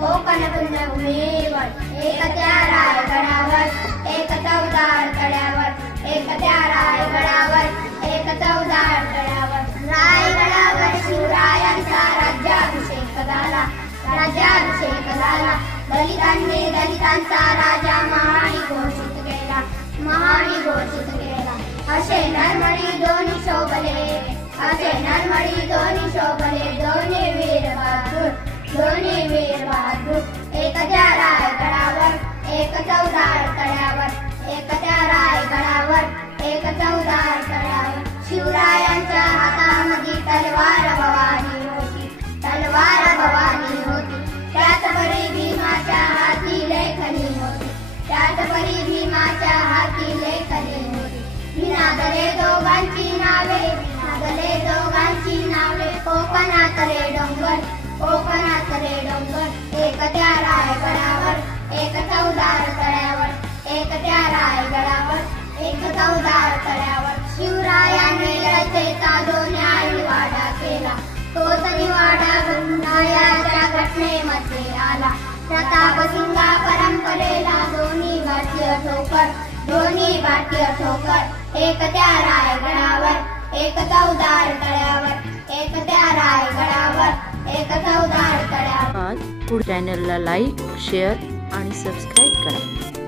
कोकण पुण्यभूमीवर एक त्या रायगडावर एक चवदार तळ्यावर एक त्या रायगडावर एक चवदार तळ्यावर रायगडावर शिवरायांचा राज्याभिषेक झाला राज्याभिषेक झाला दलितांनी दलितांचा राजा महानी घोषित केला महानी घोषित केला असे नरमणी दोन्ही शोभले असे नरमणी दोन्ही शोभले दोन्ही वीर बहादूर एक त्या रायगडावर एक चवदार तळ्यावर एक त्या रायगडावर एक चवदार तळ्यावर शिवरायांच्या हातामध्ये तलवार भवानी होती तलवार भवानी होती त्याच परी भीमाच्या हाती लेखनी होती त्याच परी भीमाच्या हाती लेखनी होती विनादले दोघांची नावे विनादले दोघांची नावे कोकणात रे डोंगर कोकणात रे डोंगर एक त्या रायगडावर एक चवदार तळ्यावर एक त्या रायगडावर एक चवदार तळ्यावर शिवरायाने रचेचा जो न्यायवाडा केला तोच निवाडा गुंडायाच्या घटनेमध्ये आला प्रतापसिंगा परंपरेला दोन्ही भारतीय ठोकर एक त्या रायगडावर एक चवदार तळ्यावर एक त्या रायगडावर एक चवदार तळ्यावर चॅनलला लाईक शेअर आणि सबस्क्राईब करा.